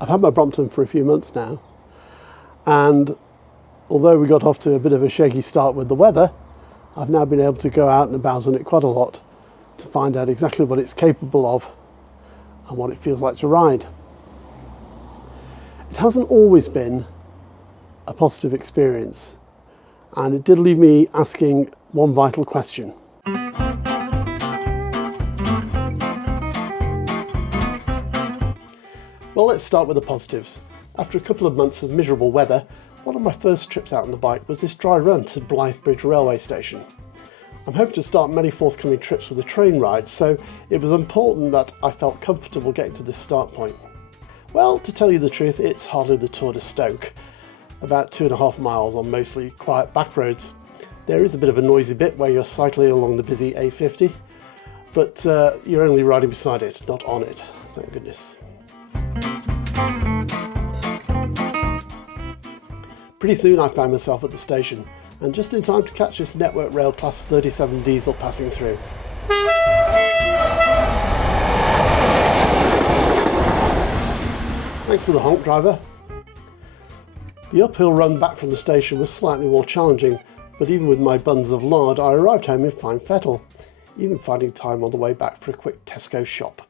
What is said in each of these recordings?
I've had my Brompton for a few months now, and although we got off to a bit of a shaky start with the weather, I've now been able to go out and about on it quite a lot to find out exactly what it's capable of and what it feels like to ride. It hasn't always been a positive experience, and it did leave me asking one vital question. Well, let's start with the positives. After a couple of months of miserable weather, one of my first trips out on the bike was this dry run to Blythe Bridge railway station. I'm hoping to start many forthcoming trips with a train ride, so it was important that I felt comfortable getting to this start point. Well, to tell you the truth, it's hardly the Tour de Stoke. About 2.5 miles on mostly quiet back roads. There is a bit of a noisy bit where you're cycling along the busy A50, but you're only riding beside it, not on it, thank goodness. Pretty soon I found myself at the station, and just in time to catch this Network Rail Class 37 diesel passing through. Thanks for the honk, driver. The uphill run back from the station was slightly more challenging, but even with my buns of lard, I arrived home in fine fettle, even finding time on the way back for a quick Tesco shop.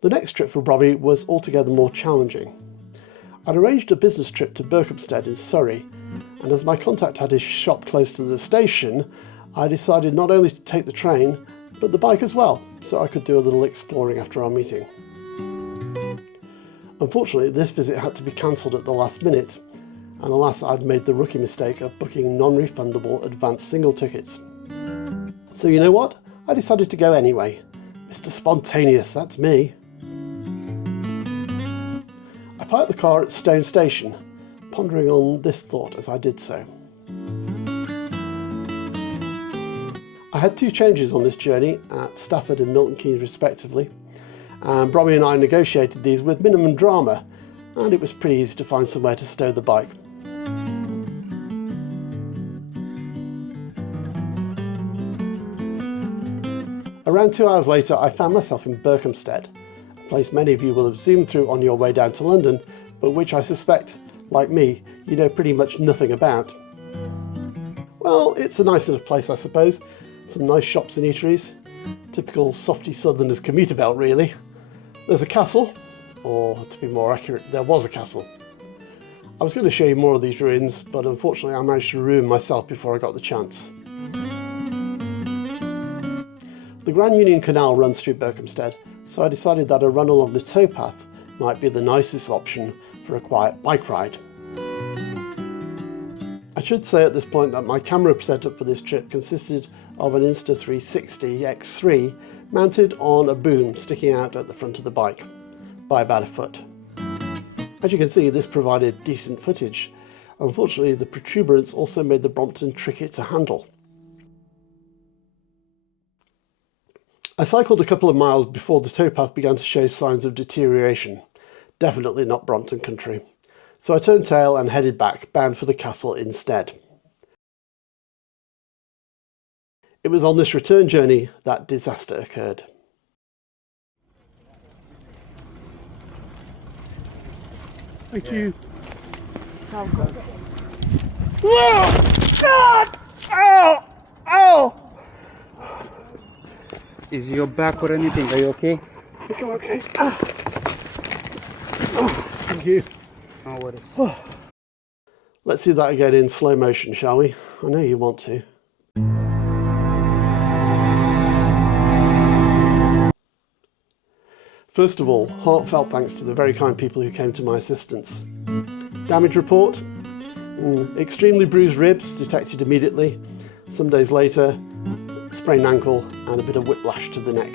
The next trip for Robbie was altogether more challenging. I'd arranged a business trip to Berkhamstead in Surrey, and as my contact had his shop close to the station, I decided not only to take the train, but the bike as well, so I could do a little exploring after our meeting. Unfortunately, this visit had to be cancelled at the last minute, and alas, I'd made the rookie mistake of booking non-refundable advanced single tickets. So you know what? I decided to go anyway. Mr. Spontaneous, that's me. I parked the car at Stone Station, pondering on this thought as I did so. I had two changes on this journey at Stafford and Milton Keynes respectively, and Brommy and I negotiated these with minimum drama, and it was pretty easy to find somewhere to stow the bike. Around 2 hours later I found myself in Berkhamstead, a place many of you will have zoomed through on your way down to London, but which I suspect, like me, you know pretty much nothing about. Well, it's a nice enough place I suppose, some nice shops and eateries, typical softy southerners commuter belt really. There's a castle, or to be more accurate, there was a castle. I was going to show you more of these ruins, but unfortunately I managed to ruin myself before I got the chance. The Grand Union Canal runs through Berkhamstead, so I decided that a run along the towpath might be the nicest option for a quiet bike ride. I should say at this point that my camera setup for this trip consisted of an Insta360 X3 mounted on a boom sticking out at the front of the bike by about a foot. As you can see, this provided decent footage. Unfortunately, the protuberance also made the Brompton tricky to handle. I cycled a couple of miles before the towpath began to show signs of deterioration. Definitely not Brompton country. So I turned tail and headed back, bound for the castle instead. It was on this return journey that disaster occurred. Thank you. Whoa! God! Ow! Ow! Is your back or anything? Are you okay? Okay. Thank you. No worries. Let's see that again in slow motion, shall we? I know you want to. First of all, heartfelt thanks to the very kind people who came to my assistance. Damage report? Extremely bruised ribs, detected immediately. Some days later, sprained ankle and a bit of whiplash to the neck.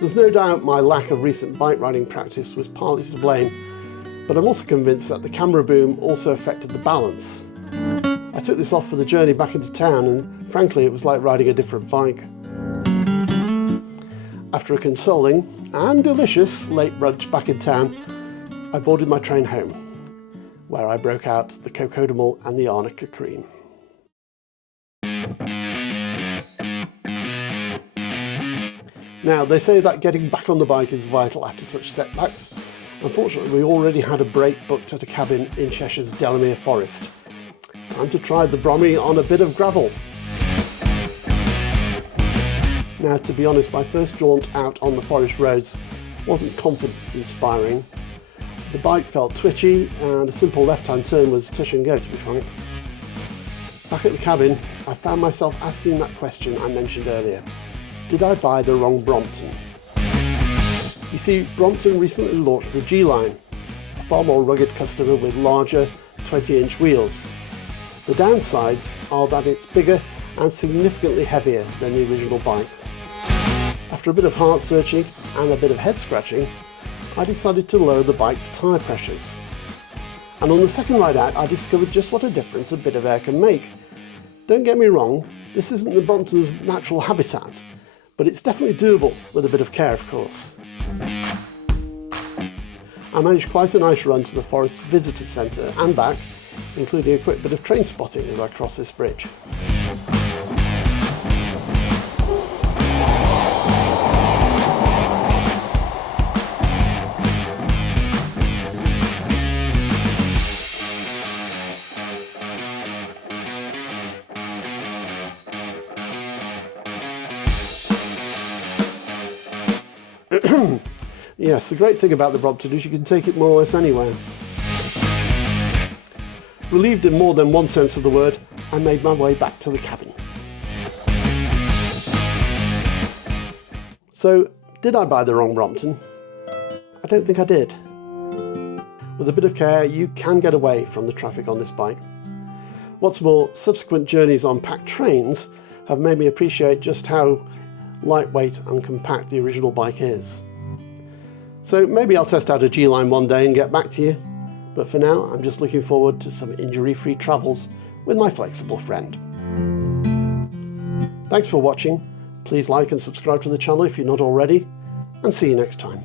There's no doubt my lack of recent bike riding practice was partly to blame, but I'm also convinced that the camera boom also affected the balance. I took this off for the journey back into town, and frankly it was like riding a different bike. After a consoling and delicious late brunch back in town, I boarded my train home, where I broke out the cocodamol and the arnica cream. Now, they say that getting back on the bike is vital after such setbacks. Unfortunately, we already had a break booked at a cabin in Cheshire's Delamere Forest. Time to try the Bromley on a bit of gravel. Now, to be honest, my first jaunt out on the forest roads wasn't confidence inspiring. The bike felt twitchy and a simple left-hand turn was touch and go, to be frank. Back at the cabin, I found myself asking that question I mentioned earlier. Did I buy the wrong Brompton? You see, Brompton recently launched the G-Line, a far more rugged customer with larger 20-inch wheels. The downsides are that it's bigger and significantly heavier than the original bike. After a bit of heart searching and a bit of head scratching, I decided to lower the bike's tyre pressures. And on the second ride out, I discovered just what a difference a bit of air can make. Don't get me wrong, this isn't the Brompton's natural habitat, but it's definitely doable with a bit of care, of course. I managed quite a nice run to the forest's visitor centre and back, including a quick bit of train spotting as I crossed this bridge. Yes, the great thing about the Brompton is you can take it more or less anywhere. Relieved in more than one sense of the word, I made my way back to the cabin. So, did I buy the wrong Brompton? I don't think I did. With a bit of care, you can get away from the traffic on this bike. What's more, subsequent journeys on packed trains have made me appreciate just how lightweight and compact the original bike is. So maybe I'll test out a G-Line one day and get back to you. But for now, I'm just looking forward to some injury-free travels with my flexible friend. Thanks for watching. Please like and subscribe to the channel if you're not already, and see you next time.